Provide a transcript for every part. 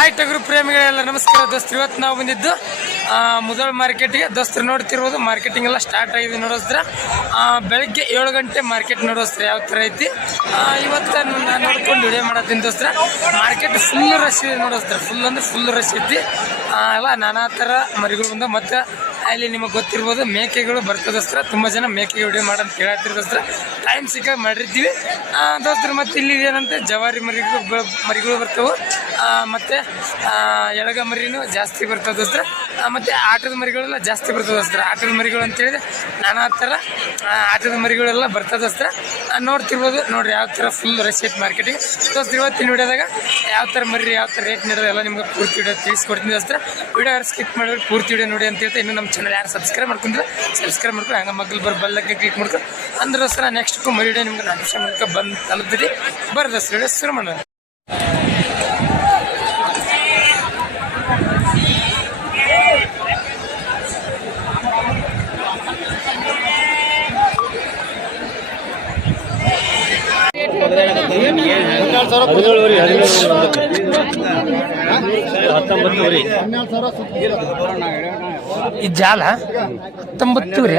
Hi ಟಗರು ಪ್ರೇಮಿಗಳೆಲ್ಲ, ನಮಸ್ಕಾರ ದೋಸ್ತರು. ಇವತ್ತು ನಾವು ಬಂದಿದ್ದು ಮೊದಲು ಮಾರ್ಕೆಟಿಗೆ. ದೋಸ್ತರು ನೋಡ್ತಿರ್ಬೋದು, ಮಾರ್ಕೆಟಿಂಗ್ ಎಲ್ಲ ಸ್ಟಾರ್ಟ್ ಆಗಿದೆ ನೋಡೋಸ್ತ್ರ ಬೆಳಗ್ಗೆ ಏಳು ಗಂಟೆ ಮಾರ್ಕೆಟ್ ನೋಡೋಸ್ತ್ರ ಯಾವ ಥರ ಐತಿ. ಇವತ್ತು ನಾನು ನೋಡ್ಕೊಂಡು ವಿಡಿಯೋ ಮಾಡತ್ತೀನಿ ದೋಸ್ತ್ರ. ಮಾರ್ಕೆಟ್ ಫುಲ್ ರಶ್ ಇದೆ ನೋಡೋಸ್ತ್ರ ಫುಲ್ ಅಂದ್ರೆ ಫುಲ್ ರಶ್ ಐತಿ. ಎಲ್ಲ ನಾನಾ ಥರ ಮರಿಗಳು ಬಂದ ಮತ್ತು ಅಲ್ಲಿ ನಿಮಗೆ ಗೊತ್ತಿರ್ಬೋದು ಮೇಕೆಗಳು ಬರ್ತದಸ್ತ್ರ ತುಂಬ ಜನ ಮೇಕೆ ವಿಡಿಯೋ ಮಾಡೋದು ಕೇಳತ್ತಿರೋದಸ್ತ್ರ ಟೈಮ್ ಸಿಕ್ಕ ಮಾಡಿರ್ತೀವಿ. ದೋಸ್ತರು ಮತ್ತೆ ಇಲ್ಲಿ ಏನಂತೆ ಜವಾರಿ ಮರಿಗಳು ಮರಿಗಳು ಬರ್ತವೆ. ಮತ್ತು ಎಳಗ ಮರಿನೂ ಜಾಸ್ತಿ ಬರ್ತದೆ ದೋಸ್ತ್ರ. ಆ, ಮತ್ತೆ ಆಟದ ಮರಿಗಳೆಲ್ಲ ಜಾಸ್ತಿ ಬರ್ತದೆ ಆಟದ ಮರಿಗಳು ಅಂತೇಳಿದ್ರೆ ನಾನಾ ಥರ ಆಟದ ಮರಿಗಳೆಲ್ಲ ಬರ್ತದೆ ನೋಡ್ತಿರ್ಬೋದು. ನೋಡ್ರಿ ಯಾವ ಥರ ಫುಲ್ ರಶ್ ಐತೆ ಮಾರ್ಕೆಟಿಗೆ ದೋಸ್ತ್ರ ಇವತ್ತಿನ ವಿಡಿಯೋದಾಗ ಯಾವ ಥರ ಮರಿ ಯಾವ ಥರ ರೇಟ್ ನೀಡೋದು ಎಲ್ಲ ನಿಮ್ಗೆ ಪೂರ್ತಿ ವಿಡಿಯೋ ತಿಳಿಸ್ಕೊಡ್ತೀನಿ ದೋಸ್ತ್ರ. ವಿಡಿಯೋ ಸ್ಕಿಪ್ ಮಾಡಿದ್ರೆ ಪೂರ್ತಿ ವಿಡಿಯೋ ನೋಡಿ ಅಂತ ಹೇಳ್ತಾ ಇನ್ನೂ ನಮ್ಮ ಚಾನಲ್ ಯಾರು ಸಬ್ಸ್ಕ್ರೈಬ್ ಮಾಡ್ಕೊಂಡ್ರೆ ಸಬ್ಸ್ಕ್ರೈಬ್ ಮಾಡ್ಕೊಂಡು ಹಂಗೆ ಮಗ್ಗಲ್ ಬರ್ ಬಲ್ಲಕ್ಕೆ ಕ್ಲಿಕ್ ಮಾಡ್ಕೊಂಡು ಅಂದ್ರೆ ಸರ ನೆಕ್ಸ್ಟ್ ಮರಿ ವಿಡಿಯೋ ನಿಮ್ಗೆ ನಾನು ಮೂಲಕ ಬಂದು ತಲುಪ್ತೀರಿ ಬರ್ದ ಸರ್ ಶುರು ಮಾಡೋಣ. ಹದಿನೇಳುವರೆ ಹತ್ತೊಂಬತ್ತುವರೆ ಈ ಜಾಲ? ಹತ್ತೊಂಬತ್ತು ರೀ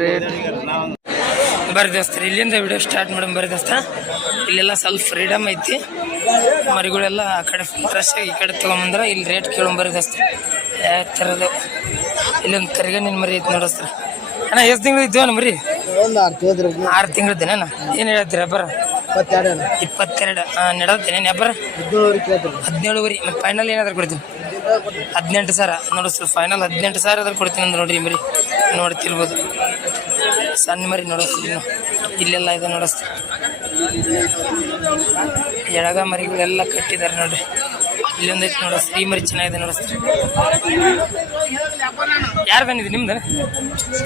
ರೇಟ್ ಬರ್ರಿ ದೋಸ್ತ್ರಿ ಇಲ್ಲಿಂದ ವಿಡಿಯೋ ಸ್ಟಾರ್ಟ್ ಮಾಡೋಣ ಬರ್ರಿ ದೋಸ್ತ ಇಲ್ಲೆಲ್ಲ ಸ್ವಲ್ಪ ಫ್ರೀಡಮ್ ಐತಿ ಮರಿಗಳೆಲ್ಲ ಆ ಕಡೆ ಫ್ರೆಶ್ ಆಗಿ ಈ ಕಡೆ ತೊಗೊಂಬಂದ್ರೆ ಇಲ್ಲಿ ರೇಟ್ ಕೇಳೋಂಬರ್ರಿ ದೋಸ್ತ ಯಾವ ಥರದ್ದು ಇಲ್ಲೊಂದು ಕರಿಗಣ್ಣಿನ ಮರಿ ಐತಿ ನೋಡೋಸ್ತ್ರ ಅಣ್ಣ ಎಷ್ಟು ತಿಂಗಳು ಇದ್ದೇವನ ಅಣ್ಣ ಮರಿ ಆರು ತಿಂಗಳು ಆರು ತಿಂಗಳದ್ದೇನ ಏನು ಹೇಳ್ತೀರ ಬರ ಇಪ್ಪತ್ತೆರಡು ಇಪ್ಪತ್ತೆರಡು ನೆಡತ್ತೇನೆ ಬರ ಹದಿನೇಳುವರೆ ಮತ್ತು ಫೈನಲ್ ಏನಾದ್ರು ಕೊಡ್ತೀನಿ ಹದಿನೆಂಟು ಸಾವಿರ. ನೋಡಿ ಸರ್ ಫೈನಲ್ ಹದಿನೆಂಟು ಸಾವಿರ ಅದ್ರ ಕೊಡ್ತೀನಿ ಅಂದ್ರೆ ನೋಡಿರಿ ಮರಿ. ನೋಡ್ತಿರ್ಬೋದು. ಸಣ್ಣ ಮರಿ ಇನ್ನು. ಇಲ್ಲೆಲ್ಲ ಇದೆ ನೋಡಿಸ್ತೀವಿ ಎಳಗ ಮರಿಗಳೆಲ್ಲ ಕಟ್ಟಿದ್ದಾರೆ ನೋಡ್ರಿ. ಇಲ್ಲೊಂದು ಐತಿ ನೋಡೋಸ್ರಿ ಈ ಮರಿ ಚೆನ್ನಾಗಿದೆ ನೋಡಿಸ್ತೀರಿ ಯಾರು ಬಂದಿದೆ ನಿಮ್ದು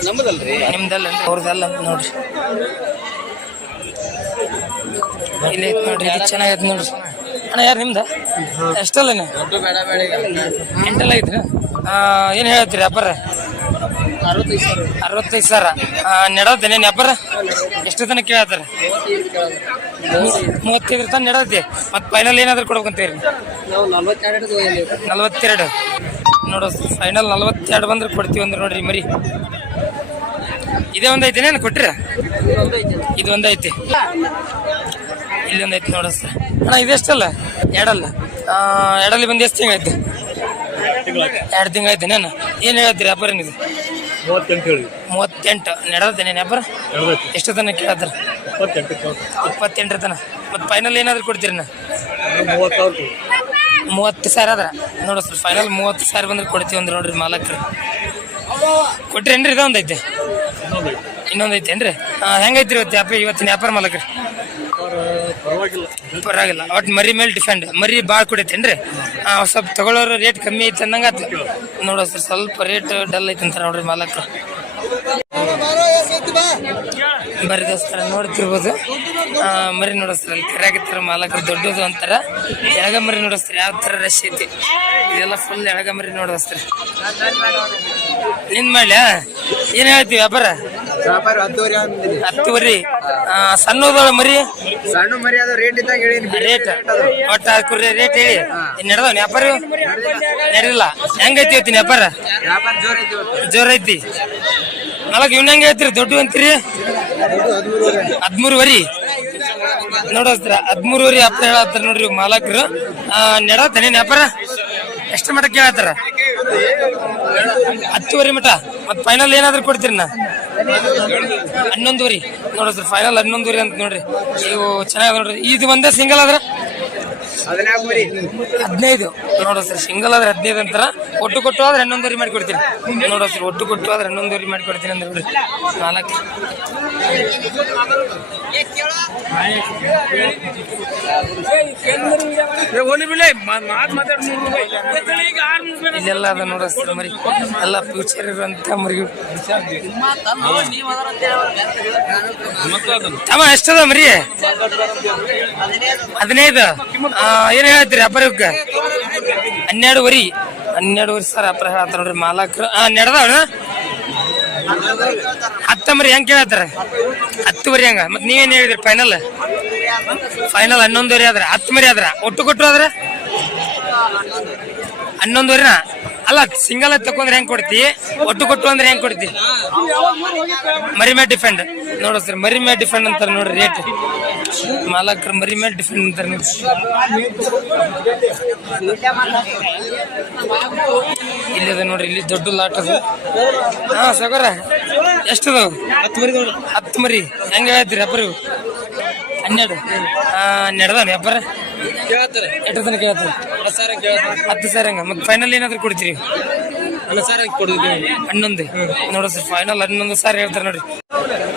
ನಮ್ದಲ್ರಿ ನಿಮ್ದಲ್ಲ ಅವ್ರದ್ದಲ್ಲ ಅಂತ ನೋಡ್ರಿ. ಇಲ್ಲೈತೆ ನೋಡ್ರಿ ಇದು ಚೆನ್ನಾಗೈತೆ ನೋಡ್ರಿ. ಅಣ್ಣ, ಯಾರು ನಿಮ್ದು? ಎಷ್ಟಲ್ಲ ಎಂಟೆಲ್ಲ ಐತ್ರಿ? ಏನು ಹೇಳ್ತೀರಿ ಅಬ್ಬರ ಅರವತ್ತೈದು ಸಾವಿರ. ನೆಡೋದೇನೆ ಅಬ್ಬರ ಎಷ್ಟು ತನಕ ಕೇಳತ್ತಾರೆ? ಮೂವತ್ತೈದು ತನಕ ನೆಡೋತಿ ಮತ್ತೆ ಫೈನಲ್ ಏನಾದರೂ ಕೊಡ್ಬೇಕಂತೀರಿ ನಲ್ವತ್ತೆರಡು. ನೋಡೋ ಫೈನಲ್ ನಲ್ವತ್ತೆರಡು ಬಂದ್ರೆ ಕೊಡ್ತೀವಿ ಅಂದ್ರೆ ನೋಡ್ರಿ ಮರಿ. ಇದೇ ಒಂದು ಐತೆ, ಏನು ಕೊಟ್ಟಿರ? ಇದು ಒಂದು ಐತಿ. ಇಲ್ಲಿ ಒಂದು ಐತಿ ನೋಡ ಸರ್ ಅಣ್ಣ ಇದೆಷ್ಟಲ್ಲ? ಎರಡಲ್ಲ. ಎರಡಲ್ಲಿ ಬಂದು ಎಷ್ಟು ತಿಂಗಳೈತೆ ಎರಡು ತಿಂಗಳ ಐತೆ ನಾನು ಏನು ಹೇಳ್ತೀರಿ? ವ್ಯಾಪಾರ ಏನಿದೆ? ಮೂವತ್ತೆಂಟು ಹೇಳಿ ನೀನು ವ್ಯಾಪಾರ ಎಷ್ಟು ತನಕ ಕೇಳತ್ತಾರ ಇಪ್ಪತ್ತೆಂಟರ ತನ. ಮತ್ತು ಫೈನಲ್ ಏನಾದರೂ ಕೊಡ್ತೀರಿ ನಾ ಮೂವತ್ತು ಸಾವಿರ ಅದ ನೋಡ ಸರ್ ಫೈನಲ್ ಮೂವತ್ತು ಸಾವಿರ ಬಂದ್ರೆ ಕೊಡ್ತೀವಿ ಅಂದ್ರೆ ನೋಡ್ರಿ ಮಾಲಕ್ರು. ಕೊಟ್ರೇನ್ರಿ ಇದೊಂದು ಐತೆ ಇನ್ನೊಂದು ಐತೆ ಏನ್ರಿ ಹೆಂಗೈತ್ರಿ ಇವತ್ತು ವ್ಯಾಪಾರ ಇವತ್ತಿನ ವ್ಯಾಪಾರ ಮಾಲಕ್ರು? ಪರವಾಗಿಲ್ಲ. ಒಟ್ಟು ಮರಿ ಮೇಲೆ ಡಿಫೆಂಡ್. ಮರಿ ಭಾಳ ಕುಡಿತೇನ್ರಿ ಸ್ವಲ್ಪ ತಗೊಳ್ಳೋರು ರೇಟ್ ಕಮ್ಮಿ ಐತೆ ಅನ್ನಂಗ ಆತು ನೋಡೋ ಸರ್, ಸ್ವಲ್ಪ ರೇಟ್ ಡಲ್ ಐತೆ ಅಂತಾರೆ ನೋಡ್ರಿ ಮಾಲಕ್ಕ ಬರೀ ದೋಸ್ತರ ನೋಡ್ತಿರ್ಬೋದು. ಮರಿ ನೋಡಿಸ್ತಾರೆ ಅಲ್ಲಿ ಕರೆಯಾಗಿರ್ತಾರೆ ಮಾಲಕರು. ದೊಡ್ಡದು ಅಂತಾರ. ಎಳಗ ಮರಿ ನೋಡಿಸ್ತಾರೆ ಯಾವ ಥರ ರಶ್ ಐತಿ? ಇದೆಲ್ಲ ಫುಲ್ ಎಳಗ ಮರಿ ನೋಡಿಸ್ತಾರೆ ನಿನ್ ಮಾಡ್ಲ್ಯಾ ಏನು ಹೇಳ್ತೀವಿ ವ್ಯಾಪಾರ? ವ್ಯಾಪಾರ ಹತ್ತುವರೆ ಅಂದಿರಿ. ಹತ್ತುವರಿ ಆ, ಸಣ್ಣದೊಳ ಮರಿ? ಸಣ್ಣ ಮರಿ ಅದು ರೇಟ್ ಇದ್ದಾಗ ಹೇಳಿ ರೇಟ್ ಒಟ್ಟ ಕುರಿ ರೇಟ್ ಹೇಳಿ. ನಡೆದವ ವ್ಯಾಪಾರ? ನಡೆದಿಲ್ಲ. ಹೆಂಗೈತಿ ಇವತ್ತಿನ ವ್ಯಾಪಾರ? ವ್ಯಾಪಾರ ಜೋರ್ ಐತಿ. ಜೋರ್ ಐತಿ. ನಾಲ್ಕು ಇವ್ನ ಹೆಂಗ ಹೇಳ್ತೀರಿ? ದೊಡ್ಡ ಅಂತೀರಿ? ಹದಿಮೂರುವರೆ. ನೋಡಸ್ತ್ರ ಹದ್ಮೂರುವರಿ ಅಪ್ಪ ಹೇಳತ್ತಾರ ನೋಡ್ರಿ ಮಾಲಕರು. ನೆಡತಾನೆ ವ್ಯಾಪಾರ? ಎಷ್ಟು ಮಠ ಕೇಳತ್ತಾರ? ಹತ್ತುವರೆ ಮಠ. ಮತ್ ಫೈನಲ್ ಏನಾದ್ರು ಕೊಡ್ತೀರಿ ನಾ? ಹನ್ನೊಂದುವರಿ. ನೋಡ್ರಿ ಫೈನಲ್ ಹನ್ನೊಂದುವರಿ ಅಂತ ನೋಡ್ರಿ. ಇವು ಚೆನ್ನಾಗಿ ನೋಡ್ರಿ. ಇದು ಒಂದೇ ಸಿಂಗಲ್ ಆದ್ರ? ಹದಿನಾಲ್ಕು ನೋಡೋ ಸರ್ ಸಿಂಗಲ್ ಆದ್ರೆ ಹದಿನೈದು ಅಂತಾರ. ಒಟ್ಟು ಕೊಟ್ಟು ಆದ್ರೆ ಹನ್ನೊಂದುವರೆ ಮಾಡಿ ನೋಡೋ ಸರ್ ಒಟ್ಟು ಕೊಟ್ಟು ಆದ್ರೆ ಮಾಡಿ ಕೊಡ್ತೀನಿ ಅಂದ್ರೆ ಬಿಡ್ರಿ ನಾಲ್ಕು. ಇಲ್ಲೆಲ್ಲ ಅದ ಸರ್ ಮರಿ. ಎಲ್ಲ ಫ್ಯೂಚರ್ ಇರುವಂತ ಮರಿ ತಮ್ಮ ಎಷ್ಟದ ಮರಿ? ಹದಿನೈದು. ಆ, ಏನ್ ಹೇಳ್ತೀರಿ ಅಪರಕ್ಕೆ ಹನ್ನೆರಡುವರಿ ಹನ್ನೆರಡುವರಿ ಸರ್ ಅಪರ ಹೇಳತ್ತಾರ ನೋಡ್ರಿ ಮಾಲಕ್ರು ಆ ಹತ್ತಂಬರಿ ಹೆಂಗ್ ಕೇಳತ್ತಾರ? ಹತ್ತುವರಿ ಹಂಗ? ಮತ್ ನೀವೇನ್ ಹೇಳಿದ್ರಿ ಫೈನಲ್ ಫೈನಲ್ ಹನ್ನೊಂದುವರೆ ಆದ್ರ? ಹತ್ತು ಮರಿ ಆದ್ರ? ಒಟ್ಟು ಕೊಟ್ಟು ಆದ್ರ? ಹನ್ನೊಂದುವರೆನಾ ಅಲ್ಲ, ಸಿಂಗಲ್ ತಕೊಂಡ್ರೆ ಹೆಂಗ್ ಕೊಡ್ತಿ? ಒಟ್ಟು ಕೊಟ್ಟು ಅಂದ್ರೆ ಹೆಂಗ್ ಕೊಡ್ತಿ? ಮೇಲೆ ಡಿಫೆಂಡ್. ನೋಡ ಸರ್, ಮರಿ ಮ್ಯಾಟ್ ಡಿಫೆಂಡ್ ಅಂತಾರೆ ನೋಡ್ರಿ ರೇಟ್. ಮಾಲಕರು ಮರಿ ಮ್ಯಾಟ್ ಡಿಫೆಂಡ್ ಅಂತಾರೆ ನೋಡಿ ಇಲ್ಲಿದೆ ನೋಡ್ರಿ, ಇಲ್ಲಿ ದೊಡ್ಡ ಲಾಟ್ ಅದು. ಹಾ, ಸಗರ ಎಷ್ಟು ಅದಾವು ಹತ್ತು ಮರಿ. ಹೆಂಗ ಹೇಳ್ತೀರಿ ಅಪ್ಪರು ಹನ್ನೆರಡು. ಹನ್ನೆರಡು ಅಪ್ಪರ ಕೇಳ್ತಾರೆ ತನಕ ಕೇಳ್ತಾರೆ ಹತ್ತು ಕೇಳ್ತಾರೆ ಹಂಗ ಮತ್ತೆ ಫೈನಲ್ ಏನಾದ್ರು ಕೊಡ್ತೀರಿ? ಹನ್ನೊಂದು. ನೋಡ್ರಿ ಸರ್ ಫೈನಲ್ ಹನ್ನೊಂದು ಸಾರ್ ಹೇಳ್ತಾರೆ ನೋಡ್ರಿ.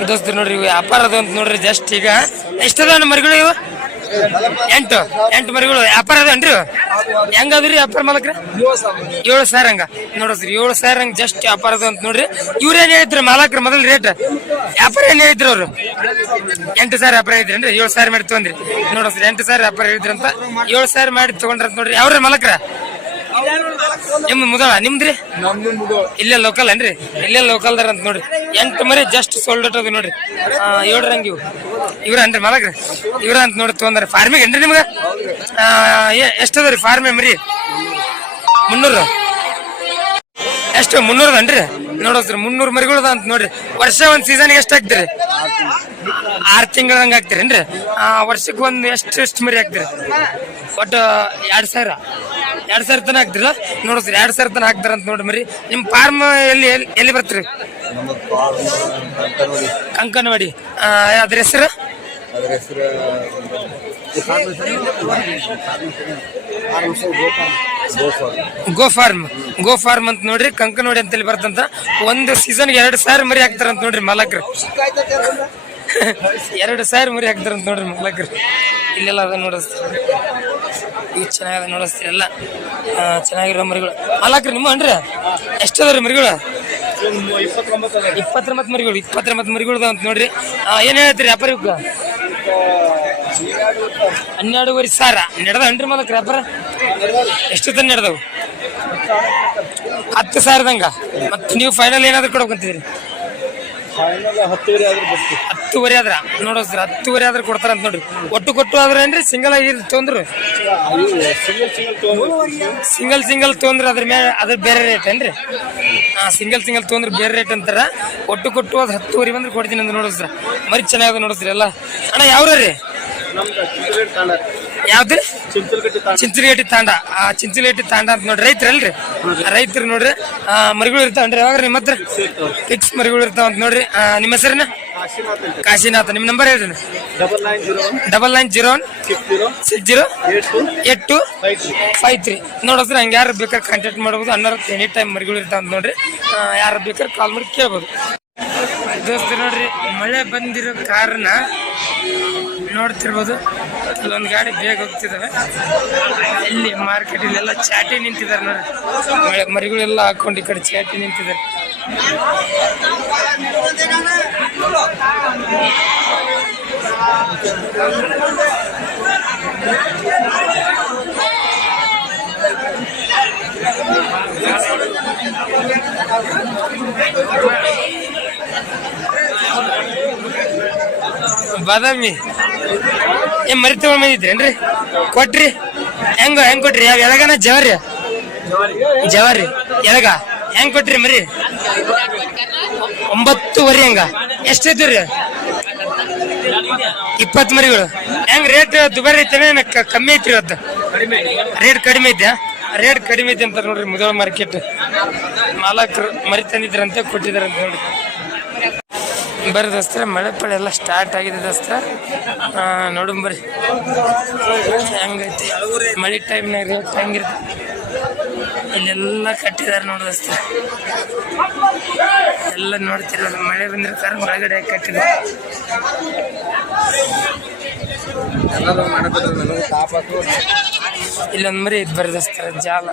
ದೋಸ್ತರು ನೋಡ್ರಿ ವ್ಯಾಪಾರ ಅದು ಅಂತ ನೋಡ್ರಿ ಜಸ್ಟ್ ಈಗ ಎಷ್ಟದ ಮರಿಗಳು ಇವು? ಎಂಟು ಎಂಟು ಮರಿಗಳು. ವ್ಯಾಪಾರ ಅದೇನ್ರಿ? ಹೆಂಗದ್ರಿ ವ್ಯಾಪಾರ ಮಾಲಕ್ರಿ? ಏಳು ಸಾವಿರ ಹಂಗ. ನೋಡ್ರಿ ಏಳು ಸಾವಿರ ಹಂಗ ಜಸ್ಟ್ ವ್ಯಾಪಾರ ಅದ ಅಂತ ನೋಡ್ರಿ. ಇವ್ರೇನ್ ಹೇಳಿದ್ರಿ ಮಾಲಕ್ರ ಮೊದಲ ರೇಟ್ ವ್ಯಾಪಾರ ಏನ್ ಹೇಳಿದ್ರಿ ಅವ್ರು? ಎಂಟು ಸಾವಿರ ವ್ಯಾಪಾರ ಹೇಳಿದ್ರೇನ್ರಿ ಏಳು ಸಾವಿರ ಮಾಡಿ ತಗೊಂಡ್ರಿ. ನೋಡ್ರಿ ಎಂಟು ಸಾವಿರ ವ್ಯಾಪಾರ ಹೇಳಿದ್ರಂತ ಏಳು ಸಾವಿರ ಮಾಡಿ ತಗೊಂಡ್ರಂತ ನೋಡ್ರಿ. ಅವ್ರ ಮಾಲಕ್ರ? ನಿಮ್ ಮುದಳ ನಿಮ್ದ್ರಿ? ಇಲ್ಲೇ ಲೋಕಲ್ ಏನ್ರಿ? ಇಲ್ಲೇ ಲೋಕಲ್ದಾರ ಅಂತ ನೋಡ್ರಿ. ಎಂಟು ಮರಿ ಜಸ್ಟ್ ಸೋಲ್ಡ್ ಔಟ್ ಅದು ನೋಡ್ರಿ. ಏಳ್ರ ಹಂಗ ಇವು. ಇವ್ರ ಅನ್ರಿ ಮಲಗ್ರಿ ಇವ್ರ ಅಂತ ನೋಡಿ ತೊಗೊಂಡ್ರಿ. ಫಾರ್ಮಿಗೆ ಏನ್ರಿ ನಿಮ್ಗ? ಆ, ಫಾರ್ಮ್ ಎಷ್ಟ್ ಅದ ರೀ ಫಾರ್ಮೆ ಮರಿ? ಮುನ್ನೂರು. ಎಷ್ಟು ಮುನ್ನೂರ ಅನ್ರಿ ನೋಡೋದ್ರಿ ಮುನ್ನೂರು ಮರಿಗಳು ಅಂತ ನೋಡ್ರಿ. ವರ್ಷ ಒಂದ್ ಸೀಸನ್ ಎಷ್ಟು ಹಾಕ್ತಿರಿ? ಆರ್ ತಿಂಗಳ ಹಂಗ ಹಾಕ್ತಿರೇನ್ರಿ ಆ ವರ್ಷಕ್ಕೆ ಒಂದ್ ಎಷ್ಟು ಎಷ್ಟು ಮರಿ ಹಾಕ್ತಿರಿ? ಒಟ್ಟು ಎರಡ್ ಸಾವಿರ. ಎರಡ್ ಸಾವಿರ ತನ ನೋಡ್ರಿ ನೋಡಿಸ್ರಿ ಎರಡ್ ಸಾವಿರ ತನ ಹಾಕ್ತಾರ ಅಂತ ನೋಡ್ರಿ ಮರಿ. ನಿಮ್ ಫಾರ್ಮ್ ಎಲ್ಲಿ ಎಲ್ಲಿ- ಎಲ್ಲಿ ಬರ್ತೀರಿ? ಕಂಕನವಾಡಿ ಆ, ಅದ್ರ ಹೆಸರು? ಅದ್ರ ಹೆಸರು ಗೋ ಫಾರ್ಮ್. ಗೋ ಫಾರ್ಮ್ ಅಂತ ನೋಡ್ರಿ ಕಂಕನವಾಡಿ ಅಂತೇಳಿ ಬರ್ತಂತ. ಒಂದು ಸೀಸನ್ಗೆ ಎರಡು ಸಾವಿರ ಮರಿ ಹಾಕ್ತಾರಂತ ನೋಡ್ರಿ ಮಾಲಕರು. ಎರಡು ಸಾವಿರ ಮರಿ ಹಾಕ್ತಾರಂತ ನೋಡ್ರಿ ಮಾಲಕರು. ಇಲ್ಲೆಲ್ಲ ಅದ ನೋಡಿಸ್ತೀರಿ ಈಗ ಚೆನ್ನಾಗ ನೋಡಿಸ್ತೀರಲ್ಲ ಚೆನ್ನಾಗಿರೋ ಮರಿಗಳು. ಅಲ್ಲಾಕ್ರಿ, ನಿಮ್ಮ ಅನ್ರಿ ಎಷ್ಟು ಅದಾವ್ರಿ ಮರಿಗಳು? ಇಪ್ಪತ್ತೊಂಬತ್ತು ಮರಿಗಳು ಇಪ್ಪತ್ತೊಂಬತ್ತು ಮರಿಗಳು ಅಂತ ನೋಡ್ರಿ. ಏನು ಹೇಳ್ತೀರಿ ವ್ಯಾಪಾರ ಹನ್ನೆರಡುವರೆ ಸಾವಿರ ನಡೆದ ಅನ್ರಿ ಮಾಲಕ್ ವ್ಯಾಪಾರ? ಎಷ್ಟು ತನ ನಡೆದವು? ಹತ್ತು ಸಾವಿರದಂಗ ಮತ್ತೆ ನೀವು ಫೈನಲ್ ಏನಾದ್ರು ಕೊಡಬೇಕಂತಿದ್ರಿ. ಫೈನಲ್ ಹತ್ತುವರೆ ಆದ್ರೆ ಬರ್ತೀವಿ. ಹತ್ತುವರೆ ಆದ್ರ? ನೋಡೋ ಸರ್ ಹತ್ತುವರೆ ಆದ್ರೆ ಕೊಡ್ತಾರ ಅಂತ ನೋಡ್ರಿ. ಒಟ್ಟು ಕೊಟ್ಟು ಆದ್ರೆ ಏನ್ರಿ? ಸಿಂಗಲ್ ಆಗಿ ತೊಂದ್ರು? ಸಿಂಗಲ್ ಸಿಂಗಲ್ ತೊಗೊಂಡು ಸಿಂಗಲ್ ಸಿಂಗಲ್ ತೊಂದ್ರೆ ಅದ್ರ ಮೇಲೆ ಅದ್ರ ಬೇರೆ ರೇಟ್ ಏನ್ರಿ? ಹಾ ಸಿಂಗಲ್ ಸಿಂಗಲ್ ತೊಂದ್ರೆ ಬೇರೆ ರೇಟ್ ಅಂತಾರ. ಒಟ್ಟು ಕೊಟ್ಟು ಅದು ಹತ್ತುವರೆ ಬಂದ್ರೆ ಕೊಡ್ತೀನಿ ಅಂತ ನೋಡಿಸ್ರ ಮರಿ ಚೆನ್ನಾಗದ ನೋಡಿಸ್ರಿ ಎಲ್ಲ. ಅಣ್ಣ ಯಾವ್ರೀ ನಮ್ದು ಯಾವ್ದ್ರಿ ಚಿಂಚಲಗಟ್ಟಿ ತಾಂಡ. ಆ ಚಿಂಚಲಗಟ್ಟಿ ತಾಂಡ ಅಂತ ನೋಡ್ರಿ ರೈತರಲ್ರಿ? ರೈತರು ನೋಡ್ರಿ ಆ, ಮರಿಗಳು ಇರ್ತಾವನ್ರಿ ಯಾವಾಗ ನಿಮ್ಮ ಹತ್ರ ಫಿಕ್ಸ್ ಮರಿಗಳು ಇರ್ತಾವ ಅಂತ ನೋಡ್ರಿ. ನಿಮ್ಮ ಹೆಸರಿನ? ಕಾಶಿನಾಥ್ ನಿಮ್ಮ ನಂಬರ್ ಹೇಳ್ರಿ double nine zero one. Six zero. Eight two. Five three. ನೋಡಿದ್ರೆ ಹಂಗೆ ಯಾರು ಬೇಕಾದ್ರೆ ಕಾಂಟ್ಯಾಕ್ಟ್ ಮಾಡಬಹುದು ಅನ್ನೋರು ಎನಿ ಟೈಮ್ ಮರಿಗಳು ಇರ್ತಾವ ಅಂತ ನೋಡ್ರಿ. ಯಾರು ಬೇಕಾದ್ರೆ ಕಾಲ್ ಮಾಡಿ ಕೇಳ್ಬೋದು. ದೋಸ್ತ ನೋಡ್ರಿ, ಮಳೆ ಬಂದಿರೋ ಕಾರಣ ನೋಡ್ತಿರ್ಬೋದು. ಇಲ್ಲೊಂದು ಗಾಡಿ ಬೇಗ ಹೋಗ್ತಿದಾವೆ. ಇಲ್ಲಿ ಎಲ್ಲ ಚಾಟಿ ನಿಂತಿದ್ದಾರೆ ನೋಡ್ರಿ. ಮಳೆ ಮರಿಗಳೆಲ್ಲ ಹಾಕೊಂಡು ಈ ಕಡೆ ಚಾಟಿ ನಿಂತಿದ್ದಾರೆ. ಬಾದಾಮಿ. ಏ, ಮರಿ ತಗೊಂಡ್ ಬಂದಿದ್ರೇನ್ರಿ ಕೊಟ್ರಿ. ಹೆಂಗ, ಹೆಂಗ್ ಕೊಟ್ರಿ? ಯಾವ ಎಲಗನ ಜವರಿ. ಜವರಿ. ಎಲಗ ಹೆಂಗ್ ಕೊಟ್ರಿ ಮರಿ? ಒಂಬತ್ತುವರೆ ಹೆಂಗ? ಎಷ್ಟಿದ್ರಿ ಇಪ್ಪತ್ತು ಮರಿಗಳು. ಹೆಂಗ್ ರೇಟ್ ದುಬಾರಿ ಐತೆ ಕಮ್ಮಿ ಐತ್ರಿ ಇವತ್ತು? ರೇಟ್ ಕಡಿಮೆ ಐತೆ ರೇಟ್ ಕಡಿಮೆ ಐತೆ ಅಂತ ನೋಡ್ರಿ ಮುದೋಳ ಮಾರ್ಕೆಟ್ ಮಾಲಕರು ಮರಿ ತಂದಿದ್ರಂತೆ ಕೊಟ್ಟಿದಾರಂತ ನೋಡಿ ಬರ್ರಿ ದೋಸ್ತರ ಮಳೆ ಪಳೆ ಎಲ್ಲ ಸ್ಟಾರ್ಟ್ ಆಗಿದೆ ದೋಸ್ತ ನೋಡೋಣ ಬರ್ರಿ ಹೆಂಗೈತಿ? ಮಳೆ ಟೈಮ್ನಾಗ ರೇಟ್ ಹೆಂಗಿರ್ತ ಇಲ್ಲೆಲ್ಲ ಕಟ್ಟಿದ್ದಾರೆ ನೋಡಿ ದೋಸ್ತ ಎಲ್ಲ ನೋಡ್ತಿಲ್ಲ ಮಳೆ ಬಂದಿರ್ತಾರೆ ಒಳಗಡೆ ಕಟ್ಟಿದ್ದಾರೆ ಇಲ್ಲೊಂದು ಮರಿ ಇದು ಬರ್ರಿ ದೋಸ್ತರ ಜಾಲ.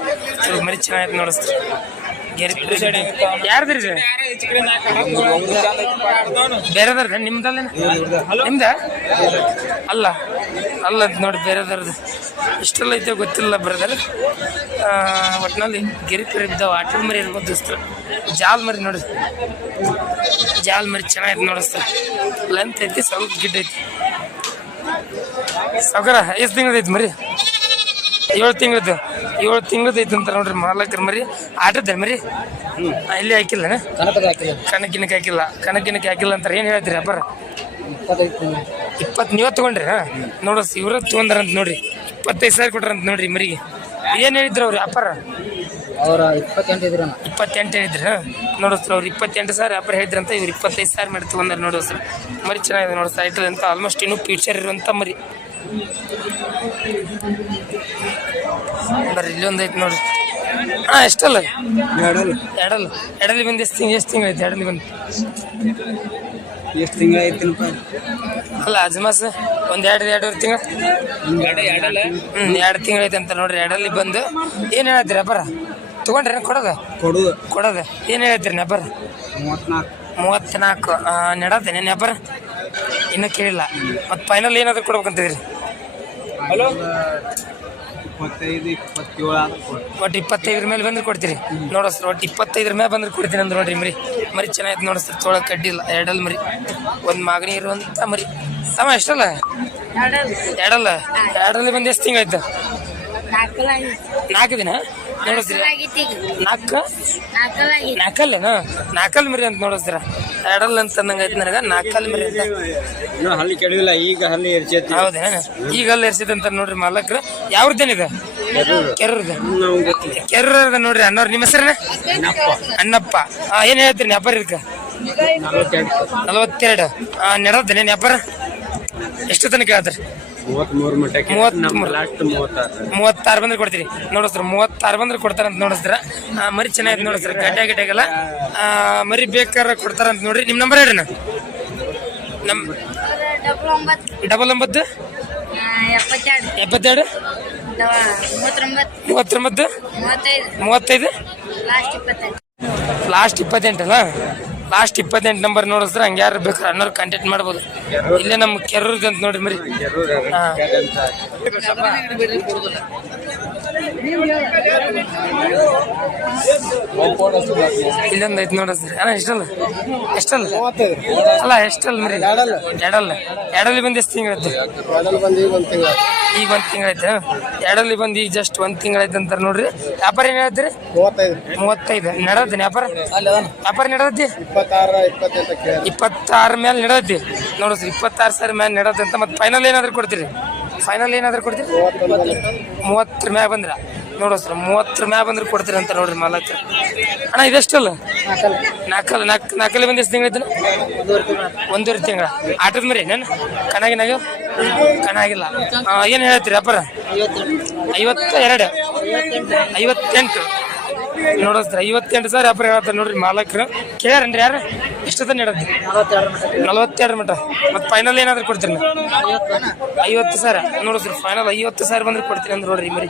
ಮರಿ ಚೆನ್ನಾಗಿ ನೋಡಿಸ್ತಾರೆ ಯಾರ್ದ್ರಿ ನಿಮ್ದಲ್ಲ ನಿಮ್ದ? ಅಲ್ಲ ಅಲ್ಲ ನೋಡಿ ಬೇರೆದವ್ರದ್ದು ಇಷ್ಟೆಲ್ಲ ಐತೆ ಗೊತ್ತಿಲ್ಲ ಬರೋದಲ್ಲ ಒಟ್ಟಿನಲ್ಲಿ ಗಿರಿ ಇದ್ದಾವೆ ಆಟದ ಮರಿ ಇರ್ಬೋದು ದೋಸ್ತರ. ಜಾಲ್ ಮರಿ ನೋಡಿ. ಜಾಲ್ ಮರಿ ಚೆನ್ನಾಗಿದೆ ನೋಡಿಸ್ತಾರೆ ಲೆಂತ್ ಐತಿ, ಸ್ವಲ್ಪ ಗಿಡ್ ಐತಿ. ಸಾವಿರ ಎಷ್ಟು ತಿಂಗಳದ ಐತಿ ಮರಿ? ಏಳು ತಿಂಗಳದ್ದು ಏಳು ತಿಂಗಳದ್ದು ಐತೆ ಅಂತ ನೋಡ್ರಿ ಮಾಲಕರ ಮರಿ ಆಟದ ಮರಿ. ಇಲ್ಲಿ ಹಾಕಿಲ್ಲ ಕನಕದ ಹಾಕಿಲ್ಲ. ಕಣಕ್ಕಿನಕ್ಕೆ ಹಾಕಿಲ್ಲ ಅಂತಾರೆ ಏನು ಹೇಳ್ತೀರಿ ಅಬ್ಬರ ಇಪ್ಪತ್ತು ನೀವು ತಗೊಂಡ್ರಿ ಹಾಂ? ನೋಡು ಇವ್ರ ಅಂತ ನೋಡ್ರಿ. ಇಪ್ಪತ್ತೈದು ಸಾವಿರ ಕೊಟ್ರಂತ ನೋಡ್ರಿ ಮರಿಗೆ. ಏನು ಹೇಳಿದ್ರು ಅವ್ರು ವ್ಯಾಪಾರ ಅವ್ರ ಇಪ್ಪತ್ತೆಂಟು ಇದ್ರ ಇಪ್ಪತ್ತೆಂಟು ಹೇಳಿದ್ರು ನೋಡಿಸ್ರು ಅವ್ರು ಇಪ್ಪತ್ತೆಂಟು ಸಾವಿರ ವ್ಯಾಪಾರ ಹೇಳಿದ್ರಂತ ಇವ್ರು ಇಪ್ಪತ್ತೈದು ಸಾವಿರ ಮಾಡಿ ತೊಗೊಂಡಾರ ನೋಡಿಸ್ರು ಮರಿ ಚೆನ್ನಾಗಿದೆ ನೋಡಿ ಸೈಟಲ್ ಅಂತ ಆಲ್ಮೋಸ್ಟ್ ಇನ್ನೂ ಫ್ಯೂಚರ್ ಇರುವಂಥ ಮರಿ. ಬರ್ರಿ ಇಲ್ಲೊಂದು ಐತೆ ನೋಡ್ರಿ. ಹಾಂ ಎಷ್ಟಲ್ಲ? ಎರಡಲ್ಲ. ಎರಡಲ್ಲಿ. ಬಂದು ಎಷ್ಟು ತಿಂಗ್ ಎಷ್ಟು ತಿಂಗಳು ಐತೆ? ಎರಡಲ್ಲಿ ಬಂದು. ಎಷ್ಟು ತಿಂಗಳು ಐತಿನಪ್ಪ ಅಲ್ಲ ಅಜ್ಮಾಸ್ ಒಂದು ಎರಡು ಎರಡೂವರೆ ತಿಂಗಳು. ಹ್ಞೂ ಎರಡು ತಿಂಗಳು. ಐತೆ ಅಂತ ನೋಡ್ರಿ. ಎರಡಲ್ಲಿ ಬಂದು ಏನು ಹೇಳತ್ತೀರಿ ಅಬ್ಬರ ತೊಗೊಂಡ್ರೆ ಕೊಡೋದು? ಕೊಡುದು. ಕೊಡೋದು. ಏನು ಹೇಳತ್ತೀರಿ ನೆಬ್ಬರ ಮೂವತ್ನಾಲ್ಕು ನೆಡತ್ತೆ ನೆಡತ್ತೇನೆ ನೆಬ್ಬರ ಇನ್ನೂ ಕೇಳಿಲ್ಲ. ಮತ್ತು ಫೈನಲ್ ಏನಾದರೂ ಕೊಡ್ಬೇಕಂತಿದ್ರಿ ಹಲೋ? ಇಪ್ಪತ್ತೈದು ಇಪ್ಪತ್ತೇಳು ಆದ್ರೆ ಕೊಡು ಒಟ್ಟು ಇಪ್ಪತ್ತೈದ್ರ ಮೇಲೆ ಬಂದ್ರೆ ಕೊಡ್ತೀರಿ. ನೋಡಸ್ರಿ ಒಟ್ಟು ಇಪ್ಪತ್ತೈದ್ರ ಮೇಲೆ ಬಂದ್ರೆ ಕೊಡ್ತೀನಿ ಅಂದ್ರೆ ನೋಡ್ರಿ ಮರಿ. ಮರಿ ಚೆನ್ನಾಗಿತ್ತು ನೋಡಸ್ರಿ ತೋಳ ಕಡ್ಡಿಲ್ಲ ಎರಡಲ್ ಮರಿ. ಒಂದು ಮಾಗಣಿ ಇರುವಂಥ ಮರಿ. ತಮ್ಮ ಎಷ್ಟಲ್ಲ? ಎರಡಲ್ಲ. ಎರಡಲ್ಲಿ? ಬಂದು ಎಷ್ಟು ತಿಂಗಳಾಯ್ತು ನಾಲ್ಕು ದಿನ? ನೋಡಿಸ್ರಿ ನಾಲ್ಕು? ನಾಕಲ್ ನಾಲ್ಕಲ್ ಮರಿ ಅಂತ ನೋಡಿದ್ರ ಎಡಲ್ ಅಂತ ಅಂದಂಗೆ ನನಗ ನಾಲ್ಕಲ್ ಮರಿ ಅಂತ. ಹಳ್ಳಿ ಹಲ್ಲಿ ಕೆಡವಿಲ್ಲ ಈಗ ಹಲ್ಲಿ ಎರ್ಚೈತಿ ಹೌದೇನ? ಈಗ ಅಲ್ಲಿ ಎರ್ಸಿದಂತ ನೋಡ್ರಿ ಮಲಕ್ರ. ಯಾವ್ದೇನಿದೆ ಕೆರ್ರದ್ದು ಕೆರ್ರದ ನೋಡ್ರಿ ಅನ್ನೋರ್ ನಿಮ್ಮ ಹೆಸರೇನ? ಅಣ್ಣಪ್ಪ. ಏನ್ ಹೇಳ್ತೀರಿ ನೆಪರ್ ಇದಕ್ಕೆ ನಲ್ವತ್ತೆರಡು. ಹಾ ನೆಡೋದೇನೆ ವ್ಯಾಪಾರ ಎಷ್ಟು ತನಕ ಹೇಳ್ತಾರೆ? ಮೂವತ್ತ್ಮೂರು ಮಟ್ಟಕ್ಕೆ ಮೂವತ್ತ್ಮೂರು. ಲಾಸ್ಟ್ ಮೂವತ್ತಾರು. ಮೂವತ್ತಾರು ಬಂದ್ರೆ ಕೊಡ್ತೀರಿ. ನೋಡಿಸ್ರ ಮೂವತ್ತಾರು ಬಂದ್ರೆ ಕೊಡ್ತಾರಂತ ನೋಡಿಸ್ರ ಮರಿ ಚೆನ್ನಾಗಿ ನೋಡಿಸ್ರ ಗಡ್ಡೆ ಗಡ್ಡೆಗೆಲ್ಲ. ಮರಿ ಮರಿ ಬೇಕಾದ್ರೆ ಕೊಡ್ತಾರಂತ ನೋಡ್ರಿ. ನಿಮ್ಮ ನಂಬರ್ ಹೇಳ್ರಿ ನಮ್ಮ ಡಬಲ್ ಒಂಬತ್ತು? ಎಪ್ಪತ್ತೆರಡು? ಮೂವತ್ತೊಂಬತ್ತು? ಮೂವತ್ತೊಂಬತ್ತು ಮೂವತ್ತೈದು? ಲಾಸ್ಟ್ ಇಪ್ಪತ್ತೆಂಟಲ್ಲ? ಲಾಸ್ಟ್ ಇಪ್ಪತ್ತೆಂಟು ನಂಬರ್ ನೋಡಿದ್ರೆ ಹಂಗೆ ಯಾರು ಬೇಕಾದ್ರೆ ಅನ್ನೋರು ಕಾಂಟ್ಯಾಕ್ಟ್ ಮಾಡ್ಬೋದು. ಇಲ್ಲೇ ನಮ್ಮ ಕೆರೂರ್ಗಂತ ಅಂತ ನೋಡ್ರಿ ಮರಿ. ಹಾಂ. ಇಲ್ಲೊಂದು ಐತೆ ಸರ್. ಅಣ್ಣ ಎಷ್ಟಲ್ಲ? ಎಷ್ಟಲ್ಲ? ಅಲ್ಲ, ಎಷ್ಟಲ್ಲ ಮರಿ? ಎಡಲ್ಲ ಎಡಲ್ಲಿ ಬಂದು ಎಷ್ಟು ತಿಂಗಳು ಈಗ ಒಂದು ತಿಂಗಳೈತೆ. ಎಡಲ್ಲಿ ಬಂದು ಈಗ ಜಸ್ಟ್ ಒಂದು ತಿಂಗಳೈತೆ ಅಂತಾರೆ ನೋಡ್ರಿ. ವ್ಯಾಪಾರ ಏನು ಹೇಳ್ತೀರಿ ಮೂವತ್ತೈದು. ನಡತ್ತೀನಿ ವ್ಯಾಪಾರ? ವ್ಯಾಪಾರ ನಡತಿ ಇಪ್ಪತ್ತಾರ ಮೇಲೆ ನಡತಿ ನೋಡಿಸ್ರಿ ಇಪ್ಪತ್ತಾರು ಸಾವಿರ ಮೇಲೆ ನಡತ್ತೆ ಅಂತ ಮತ್ತೆ ಫೈನಲ್ ಏನಾದ್ರು ಕೊಡ್ತೀರಿ? ಫೈನಲ್ ಏನಾದ್ರು ಕೊಡ್ತೀರಿ? ಮೂವತ್ತರ ಮ್ಯಾಗ ಬಂದ್ರ? ಸರ್, ಮೂವತ್ತರ ಮ್ಯಾಗ ಬಂದ್ರೆ ಕೊಡ್ತೀರಿ ಅಂತ ನೋಡ್ರಿ ಮಾಲಕ್ ಅಣ್ಣ, ಇದೆಷ್ಟಲ್ಲ? ನಾಲ್ಕಲ್ಲ ನಾಲ್ಕು, ನಾಲ್ಕಲ್ಲಿ ಬಂದು ಎಷ್ಟು ತಿಂಗಳು ಒಂದೂವರೆ ತಿಂಗಳ? ಆಟದ ಮರಿ ನಾನು ಕಣಾಗಿನಾಗ ಕಣಾಗಿಲ್ಲ. ಏನು ಹೇಳ್ತೀರಿ ಅಪ್ಪರ ಐವತ್ತ ಎರಡು. ಐವತ್ತೆಂಟು. ಸರ್, ಐವತ್ತೆಂಟು ಸಾವಿರ ಅಪ್ಪರ ಹೇಳ್ತಾರೆ ನೋಡ್ರಿ ಮಾಲಕ್ರು. ಕೇಳ್ಯಾರನ್ರಿ ಯಾರು? ಎಷ್ಟೊತ್ತ ನೀಡತ್ತೆ ನಲವತ್ತೆರಡು ಮಟ ಮತ್ತೆ ಫೈನಲ್ ಏನಾದ್ರು ಕೊಡ್ತೀರಿ? ಐವತ್ತು ಸಾವಿರ. ಸರ್ ಫೈನಲ್ ಐವತ್ತು ಸಾವಿರ ಬಂದ್ರೆ ಕೊಡ್ತೀನಿ ಅಂದ್ರೆ ನೋಡ್ರಿ ಮರಿ.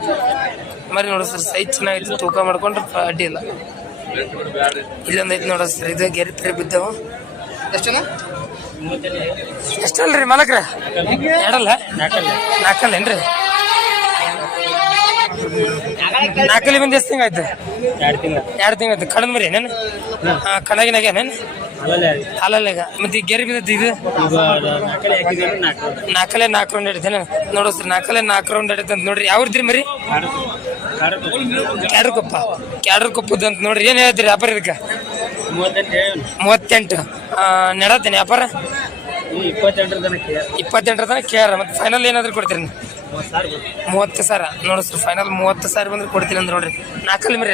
ಮರಿ ನೋಡಿಸ್ರಿ ಸೈಜ್ ಚೆನ್ನಾಗಿತ್ತು ತೂಕ ಮಾಡ್ಕೊಂಡ್ರೆ ಅಡ್ಡಿ ಇಲ್ಲ. ಇಲ್ಲೊಂದು ಐತಿ ಸರ್ ಇದು ಗೆರೆ ಪೆರೆ ಬಿದ್ದವು. ಎಷ್ಟನ? ಎಷ್ಟಲ್ರಿ ಮಾಲಕ್ರ? ಎರಡಲ್ಲ? ನಾಲ್ಕಲ್ಲೇನ್ರಿ ನಾಲ್ಕಲ್ಲಿ ಬಂದು ಎಷ್ಟು ತಿಂಗಾಯ್ತು ಎರಡು ತಿಂಗಳು ಎರಡು ಕಡದ ಮರಿ ಏನೇನು? ಹಾಂ ಕಡಗಿನಾಗ ಏನೇನು ಹಾಲಲ್ಲಾಗ ಮತ್ತೆ ಈ ಗೆರೆ ಬಿದ್ದೈತಿ ಇದು? ನಾಲ್ಕಲ್ಲೇ ನಾಲ್ಕು ರೌಂಡ್ ಹಿಡಿತೇನೆ ನೋಡಿಸ್ರಿ ನಾಲ್ಕಲೆ ನಾಲ್ಕು ರೌಂಡ್ ಹಿಡಿತಂತ ನೋಡ್ರಿ. ಯಾವ್ದ್ರಿ ಮರಿ? ಕ್ಯಾಡ್ರ ಕೊಪ್ಪ ಕ್ಯಾಡ್ರ ಅಂತ ನೋಡ್ರಿ. ಏನು ಹೇಳ್ತೀರಿ ವ್ಯಾಪಾರ ಇದಕ್ಕೆ? ಮೂವತ್ತೆಂಟು ನೆಡತ್ತೇನೆ ವ್ಯಾಪಾರ? ಇಪ್ಪತ್ತೆಂಟರ ತನಕ ಕೇರ ಮತ್ತೆ ಫೈನಲ್ ಏನಾದ್ರು ಕೊಡ್ತೀರಿ? ಮೂವತ್ತು ಸಾವಿರ ನೋಡಿಸ್ರಿ ಫೈನಲ್ ಮೂವತ್ತು ಸಾವಿರ ಬಂದ್ರೆ ಕೊಡ್ತೀನಿ ಅಂದ್ರೆ ನೋಡ್ರಿ. ನಾಲ್ಕಲ್ಲಿ ಮರಿ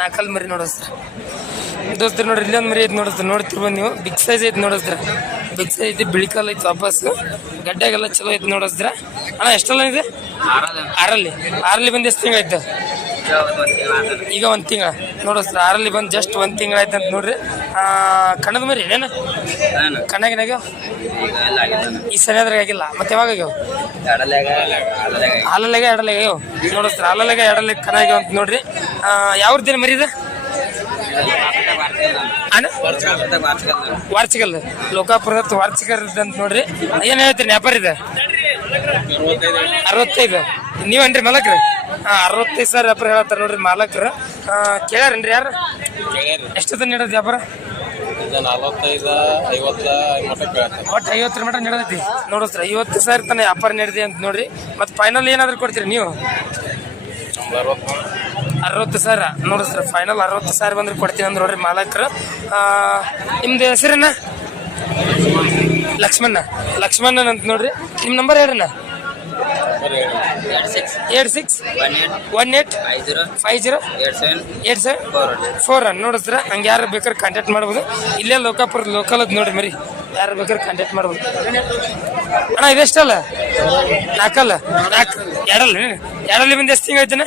ನಾಲ್ಕಲ್ ಮರಿ ನೋಡಿಸ್ರಿ ದೋಸ್ತರು ನೋಡ್ರಿ ಇಲ್ಲೊಂದು ಮರಿ ಐತೆ ನೋಡಿದ್ರೆ ನೋಡ್ತಿರ್ಬೋದು ನೀವು. ಬಿಗ್ ಸೈಜ್ ಐತೆ ನೋಡಿದ್ರೆ ಬಿಗ್ ಸೈಜ್ ಐತೆ ಬಿಳಿ ಕಲ್ ಐತಿ ವಾಪಸ್. ಗಡ್ಡೆಗೆಲ್ಲ ಚಲೋ ಐತೆ ನೋಡಿದ್ರೆ ಅಣ್ಣ ಎಷ್ಟೆಲ್ಲ ಇದೆ? ಆರಲ್ಲಿ. ಆರಲ್ಲಿ. ಬಂದು ಎಷ್ಟು ತಿಂಗಳು ಐತೆ ಈಗ ಒಂದು ತಿಂಗಳ ನೋಡಿಸ್ರಿ ಆರಲ್ಲಿ ಬಂದು ಜಸ್ಟ್ ಒಂದು ತಿಂಗಳು ಆಯ್ತು ಅಂತ ನೋಡ್ರಿ. ಕಣ್ಣದ ಮರಿ ಏನೇನು ಕಣ್ಣಾಗಿನಾಗ ಈ ಸರಿಯಾದ್ರಾಗ ಆಗಿಲ್ಲ. ಮತ್ತೆ ಯಾವಾಗ ಆಗ್ಯಾವ? ಹಾಲಲ್ಲಾಗ ಎರಡಲ್ಲಾಗ ಅಯ್ಯೋ ನೋಡಿಸ್ರಿ ಹಾಲಲ್ಲಾಗ ಎರಡಲ್ಲಾಗ ಕನಾಗ್ಯಾವ ಅಂತ ನೋಡ್ರಿ. ಯಾವ ದಿನ ಮರಿ ಅಣ್ಣ ವಾರ್ಚಿಕಲ್ ಲೋಕಾಪುರದ ವಾರ್ಚಿಕಲ್ ಅಂತ ನೋಡ್ರಿ. ಏನು ಹೇಳ್ತೀರಿ ವ್ಯಾಪಾರ ಇದೆ? ಅರವತ್ತೈದು. ನೀವೇನ್ರಿ ಮಲಕ್ರಿ? ಹಾಂ ಅರವತ್ತೈದು ಸಾವಿರ ವ್ಯಾಪಾರ ಹೇಳತ್ತಾರ ನೋಡ್ರಿ ಮಾಲಕ್ರು. ಕೇಳ್ಯಾರೇನ್ರಿ ಯಾರು? ಎಷ್ಟು ನೀಡೋದು ವ್ಯಾಪಾರ? ಮಟ್ಟ ಒಟ್ಟು ಐವತ್ತರ ಮಟ ನಡೆದೈತಿ. ನೋಡಿಸ್ರ ಐವತ್ತು ಸಾವಿರ ತನ ವ್ಯಾಪಾರ ನಡೆದಿ ಅಂತ ನೋಡ್ರಿ. ಮತ್ತೆ ಫೈನಲ್ ಏನಾದ್ರು ಕೊಡ್ತೀರಿ ನೀವು? ಅರವತ್ತು ಸಾವಿರ. ನೋಡಿ ಸರ್ ಫೈನಲ್ ಅರವತ್ತು ಸಾವಿರ ಬಂದ್ರೆ ಕೊಡ್ತೀನಿ ಅಂದ್ರೆ ನೋಡ್ರಿ ಮಾಲಕರು. ನಿಮ್ದು ಹೆಸರನ್ನ ಲಕ್ಷ್ಮಣ್ಣ. ಲಕ್ಷ್ಮಣ್ಣ ಅಂತ ನೋಡ್ರಿ. ನಿಮ್ಮ number ಹೇಳ್ರಣ್ಣ eight six. One eight. Five zero. Eight seven. Four ಹಂಗೆ ಯಾರು ಬೇಕಾದ್ರೆ ಕಾಂಟ್ಯಾಕ್ಟ್ ಮಾಡ್ಬೋದು. ಇಲ್ಲೇ ಲೋಕಾಪುರ ಲೋಕಲ್ ಅದು ನೋಡಿ ಮರಿ. ಯಾರು ಬೇಕಾದ್ರೆ ಕಾಂಟ್ಯಾಕ್ಟ್ ಮಾಡ್ಬೋದು. ಅಣ್ಣ, ಇದೆಷ್ಟಲ್ಲ? ನಾಲ್ಕಲ್ಲ? ನಾಲ್ಕು ಎರಡಲ್ಲ ಎರಡಲ್ಲಿ ಬಂದು ಎಷ್ಟು ತಿಂಗಳು ಐತನ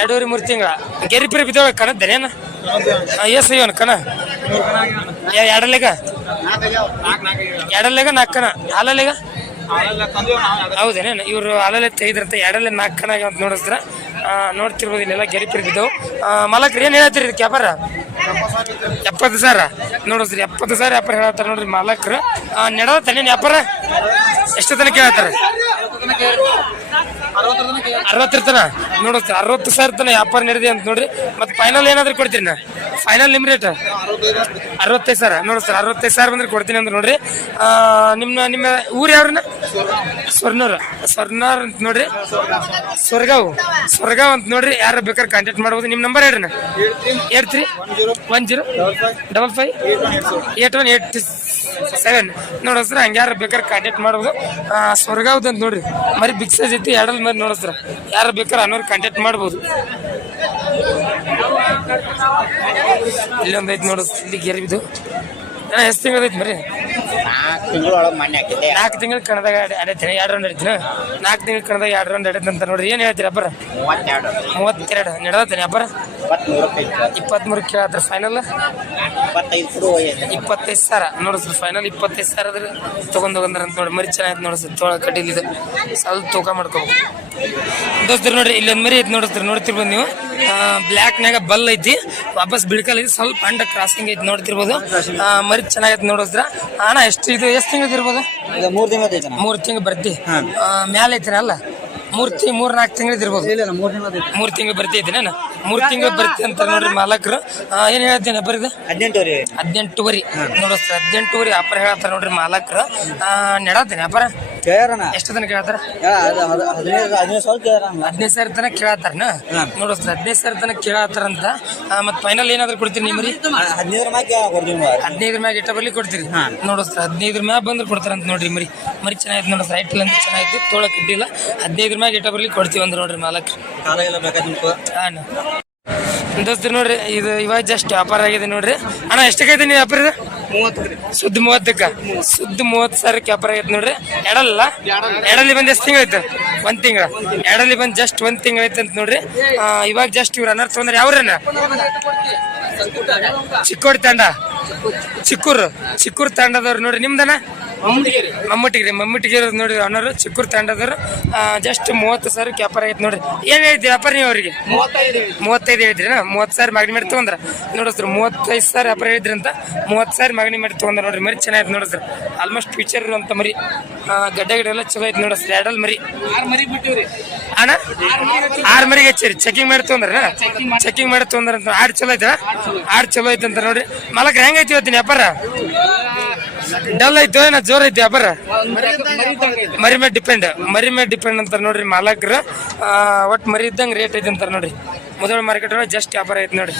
ಎರಡೂವರೆ ಮೂರು ತಿಂಗಳ ಗೆರಿ ಪಿರಿ ಬಿದ್ದೋಳ ಕಣದ್ದೇನೇನ ಎಸ್ ಇವನ್ ಕಣ? ಎರಡಲ್ಲಿಗ ಎರಡಲ್ಲಿಗ ನಾಲ್ಕು ಕಣ. ಹಾಲಲ್ಲಿಗ? ಹೌದೇನೇನು ಇವರು ಹಾಲಲ್ಲಿ ತೆಗೆದಿರುತ್ತೆ ಎರಡಲ್ಲಿ ನಾಲ್ಕು ಕಣ ಅಂತ ನೋಡ್ತಿರ್ಬೋದು ಇಲ್ಲೆಲ್ಲ ಗೆರಿ ಪಿರಿ ಬಿದ್ದವು. ಮಲಕ್ರಿ ಏನು ಹೇಳ್ತೀರಿ ಇದಕ್ಕೆ ವ್ಯಾಪಾರ? ಎಪ್ಪತ್ತು ಸಾವಿರ ನೋಡಿಸ್ರಿ ಎಪ್ಪತ್ತು ಸಾವಿರ ವ್ಯಾಪಾರ ಹೇಳತ್ತಾರ ನೋಡ್ರಿ ಮಾಲಕ್ರು. ನೆಡದ ತನೇನು ವ್ಯಾಪಾರ? ಎಷ್ಟು ತನಕ ಹೇಳ್ತಾರೆ. ಅರವತ್ತರ ತನ? ನೋಡುತ್ತೆ ಅರವತ್ತು ಸಾವಿರ ತನ ವ್ಯಾಪಾರ ನಡೆದಿ ಅಂತ ನೋಡ್ರಿ. ಮತ್ತೆ ಫೈನಲ್ ಏನಾದ್ರು ಕೊಡ್ತೀರಿ ನಾ? ಫೈನಲ್ ನಿಮ್ ರೇಟ್ ಅರವತ್ತೈದು ಸಾವಿರ. ನೋಡಿ ಸರ್, ಅರವತ್ತೈದು ಸಾವಿರ ಬಂದ್ರೆ ಕೊಡ್ತೀನಿ ಅಂತ ನೋಡ್ರಿ. ನಿಮ್ಮ ನಿಮ್ಮ ಊರು ಯಾವ್ರನ್ನ? ಸ್ವರ್ಣೂರ್ ಸ್ವರ್ಣಾರ್ ಅಂತ ನೋಡ್ರಿ. ಸ್ವರ್ಗಾವ್. ಸ್ವರ್ಗಾವ್ ಅಂತ ನೋಡ್ರಿ. ಯಾರು ಬೇಕಾದ್ರೆ ಕಾಂಟ್ಯಾಕ್ಟ್ ಮಾಡ್ಬೋದು. ನಿಮ್ಮ ನಂಬರ್ ಹೇಳ್ರಿ eight three one zero double five eight one eight seven ನೋಡಸ್ರ ಹಂಗೆ ಯಾರು ಬೇಕಾದ್ರೆ ಕಾಂಟ್ಯಾಕ್ಟ್ ಮಾಡ್ಬೋದು. ಸ್ವರ್ಗಾವ್ದು ಅಂತ ನೋಡ್ರಿ. ಮರಿ ಬಿಗ್ ಸೈಜ್ ಐತಿ, ಎರಡಲ್ ಮರಿ ನೋಡಸ್ರ ಯಾರು ಬೇಕಾದ್ರೆ ಅನ್ನೋರು ಕಾಂಟ್ಯಾಕ್ಟ್ ಮಾಡ್ಬೋದು. ಇಲ್ಲೊಂದು ಐತಿ ನೋಡು ಇಲ್ಲಿ ಗೆರೆ ಬಿದ್ದು ಎಷ್ಟು ತಿಂಗಳು ಐತಿ ಮರಿ? ತಿಂಗಳೊಳಗೆ ಮಣ್ಣೆ ಹಾಕಿದ್ದೆ ನಾಲ್ಕು ತಿಂಗಳು ಕಣದಾಗ ಎರಡು ರೌಂಡ್ ಅಡಿತೀನಿ ನಾಲ್ಕು ತಿಂಗಳು ಕಣದಾಗ ಎರಡು ರೌಂಡ್ ಅಡೈತಿ ಅಂತ ನೋಡ್ರಿ. ಏನು ಹೇಳ್ತೀರಿ ಅಬ್ಬರ ಮೂವತ್ತೆರಡು. ಮೂವತ್ತೆರಡು. ನಡೆದತೀನಿ ಅಬ್ಬರ ಇಪ್ಪತ್ತ್ಮೂರು ಇಪ್ಪತ್ತ್ಮೂರು ಕೇಳತ್ತಾರೆ ಫೈನಲ್ ಇಪ್ಪತ್ತೈದು ಇಪ್ಪತ್ತೈದು ಸಾವಿರ ನೋಡಿಸ್ರಿ ಫೈನಲ್ ಇಪ್ಪತ್ತೈದು ಸಾವಿರ ಅದ್ರ ತೊಗೊಂಡ್ ಹೋಗಂದ್ರ ಅಂತ ನೋಡಿ ಮರಿ ಚೆನ್ನಾಗಿ ನೋಡಿಸ್ರಿ ತೋಳ ಕಡ್ಡಿಲಿ ಇದು. ಸ್ವಲ್ಪ ತೂಕ ಮಾಡ್ಕೋಬೇಕು. ದೋಸ್ತರು ನೋಡ್ರಿ ಇಲ್ಲೊಂದು ಮರಿ ಐತಿ ನೋಡಿಸ್ರಿ ನೋಡ್ತಿರ್ಬೋದು ನೀವು. ಬ್ಲ್ಯಾಕ್ನಾಗ ಬಲ್ ಐತಿ. ವಾಪಸ್ ಬಿಡ್ಕಲ್ ಐತಿ. ಸ್ವಲ್ಪ ಅಂಡ ಕ್ರಾಸಿಂಗ್ ಐತಿ ನೋಡ್ತಿರ್ಬೋದು. ಮರಿ ಚೆನ್ನಾಗೈತಿ ನೋಡಿಸ್ರ ಅಣ್ಣ ಎಷ್ಟು ಇದು ಎಷ್ಟು ತಿಂಗಳು ಇರ್ಬೋದು? ಈಗ ಮೂರು ತಿಂಗಳ ಐತೆ ಮೂರು ತಿಂಗಳು ಬರ್ತಿ? ಮ್ಯಾಲ ಐತಿನ ಅಲ್ಲ ಮೂರ್ ಮೂರು ಮೂರ್ ನಾಲ್ಕು ತಿಂಗಳು ಇರ್ಬೋದು. ಇಲ್ಲ ಮೂರು ತಿಂಗಳ ಐತೆ. ಮೂರ್ ತಿಂಗಳು ಬರ್ತಿ ನಾನು ಮೂರ್ ತಿಂಗಳು ಬರ್ತಿ ಅಂತ ನೋಡ್ರಿ ಮಾಲಕರು. ಏನ್ ಹೇಳ್ತೀನಿ ಬರೀದು ಹದಿನೆಂಟು ಹದಿನೆಂಟುವರಿ ಹದಿನೆಂಟುವರೆ ನೋಡಿಸ್ತಾರೆ ಹದಿನೆಂಟುವರೆ ಅಪ್ಪರ ಹೇಳ್ತಾರೆ ನೋಡ್ರಿ ಮಾಲಕರು. ನೆಡತ್ತೀನಿ ಅಪ್ಪರ ಎಷ್ಟು ತನಕ ಹೇಳ್ತಾರ? ಹದಿನೈದು ಸಾವಿರ ತನಕ ಹದಿನೈದು ಸಾವಿರ ತನಕ ಕೇಳತ್ತಾರನ ನೋಡಿಸ್ತಾರೆ ಹದಿನೈದು ಸಾವಿರ ತನಕ ಕೇಳತ್ತಾರಂತ ಮತ್ತೆ ಫೈನಲ್ ಏನಾದ್ರು ಕೊಡ್ತೀನಿ ನಿಮ್ರಿ ಹದಿನೈದರ ಮ್ಯಾಗ ಹದಿನೈದ್ರ ಮ್ಯಾಗ ಇಟ್ಟ ಬರ್ಲಿ ಕೊಡ್ತೀರಿ. ನೋಡಿಸ್ತಾರೆ ಹದಿನೈದ್ರ ಮ್ಯಾಗ ಬಂದ್ರೆ ಕೊಡ್ತಾರಂತ ನೋಡ್ರಿ ಮರಿ. ಮರಿ ಚೆನ್ನಾಗಿತ್ತು ನೋಡ್ರಿ ಐಟಲ್ ಅಂತ ಚೆನ್ನಾಗಿತ್ತು ತೋಳಕ್ ಇದ್ದಿಲ್ಲ ಹದಿನೈದ್ರ ಮ್ಯಾಗ ಇಟ್ಟ ಬರ್ಲಿ ಕೊಡ್ತೀವಿ ಅಂದ್ರೆ ನೋಡ್ರಿ ಮಾಲಕ್ ಕಾಲ ಎಲ್ಲ ಬೇಕಾ ನಿಮ್ಗೆ? ಹಾಂ ದೋಸ್ತರು ನೋಡ್ರಿ, ಇದು ಇವಾಗ ಜಸ್ಟ್ ವ್ಯಾಪಾರ ಆಗಿದೆ ನೋಡ್ರಿ. ಅಣ್ಣ ಎಷ್ಟಕ್ಕೈತೆ ನೀವು ವ್ಯಾಪಾರ ಇದು? ಸುದ್ದ ಮೂವತ್ತಕ್ಕ. ಸುದ್ದ ಮೂವತ್ತು ಸಾವಿರಕ್ಕೆ ವ್ಯಾಪಾರ ಆಗೈತೆ ನೋಡ್ರಿ. ಎಡಲ್ಲ ಎಡಲ್ಲಿ ಬಂದು ಎಷ್ಟು ತಿಂಗಳೈತೆ ಒಂದ್ ತಿಂಗಳ. ಎಡಲ್ಲಿ ಬಂದು ಜಸ್ಟ್ ಒಂದ್ ತಿಂಗಳೈತೆ ಅಂತ ನೋಡ್ರಿ. ಇವಾಗ ಜಸ್ಟ್ ಇವ್ರ ಅನರ್ಥ ತೊಂದ್ರೆ ಯಾವ್ರನ್ನ ಚಿಕ್ಕೋಡಿ ತಂಡ. ಚಿಕ್ಕೂರು ಚಿಕ್ಕೂರು ತಂಡದವ್ರು ನೋಡಿ ನಿಮ್ದನ? ಮಮ್ಮಟ್ಟಿಗಿರಿ ಮಮ್ಮಟ್ಟಿಗಿರೋದು ನೋಡಿ ನೋಡ್ರಿ ಅನ್ನೋರು ಚಿಕ್ಕೂರು ತಂಡದವ್ರು. ಜಸ್ಟ್ ಮೂವತ್ತು ಸಾವಿರ ವ್ಯಾಪಾರ ಆಗೈತೆ ನೋಡ್ರಿ ಏನ್ ಹೇಳ್ತೀವಿ ವ್ಯಾಪಾರ ನೀವು ಅವ್ರಿಗೆ? ಮೂವತ್ತೈದು ಹೇಳಿದ್ರಿ ಮೂವತ್ತು ಸಾವಿರ ಮಾಗಣಿ ಮಾಡಿ ತಗೊಂಡ್ರ. ನೋಡಿಸ್ರು ಮೂವತ್ತೈದು ಸಾವಿರ ವ್ಯಾಪಾರ ಹೇಳಿದ್ರಿ ಅಂತ ಮೂವತ್ತು ಸಾವಿರ ಮಗನಿ ಮಾಡಿ ತಗೊಂಡ್ರ ನೋಡ್ರಿ ಮರಿ ಚೆನ್ನಾಗಿ ನೋಡಿಸ್ರು ಆಲ್ಮೋಸ್ಟ್ ಫ್ಯೂಚರ್ ಇರುವಂತ ಮರಿ. ಗಡ್ಡ ಗಿಡ ಎಲ್ಲ ಚಲೋ ಐತೆ ನೋಡಿಸ್ರಿ ಎರಡಲ್ ಮರಿ. ಅಣ್ಣ? ಆರು ಮರಿಗೆ ಹಚ್ಚಿರಿ ಚೆಕಿಂಗ್ ಮಾಡಿ ತೊಗೊಂಡ್ರ ಚೆಕಿಂಗ್ ಮಾಡಿ. ತೊಗೊಂಡ್ರ ಅಂತ. ಆಡ್ ಚಲೋ ಐತ ಆಡ್ ಚಲೋ ಐತೆ ಅಂತ ನೋಡ್ರಿ. ಮಲಕ್ ಹೆಂಗೈತಿ ಇವತ್ತಿನ ವ್ಯಾಪಾರ? ಡಲ್ ಐತೋ ಏನ ಜೋರ್ ಐತಿ ವ್ಯಾಪಾರ? ಮರಿ ಮೇಲೆ ಡಿಪೆಂಡ್ ಮರಿ ಮೇಲೆ ಡಿಪೆಂಡ್ ಅಂತಾರೆ ನೋಡ್ರಿ ಮಾಲಕ್ರು. ಒಟ್ಟು ಮರಿ ಇದ್ದಂಗೆ ರೇಟ್ ಐತಿ ಅಂತಾರೆ ನೋಡ್ರಿ. ಮೊದಲ ಮಾರ್ಕೆಟ್ ಜಸ್ಟ್ ವ್ಯಾಪಾರ ಐತಿ ನೋಡ್ರಿ.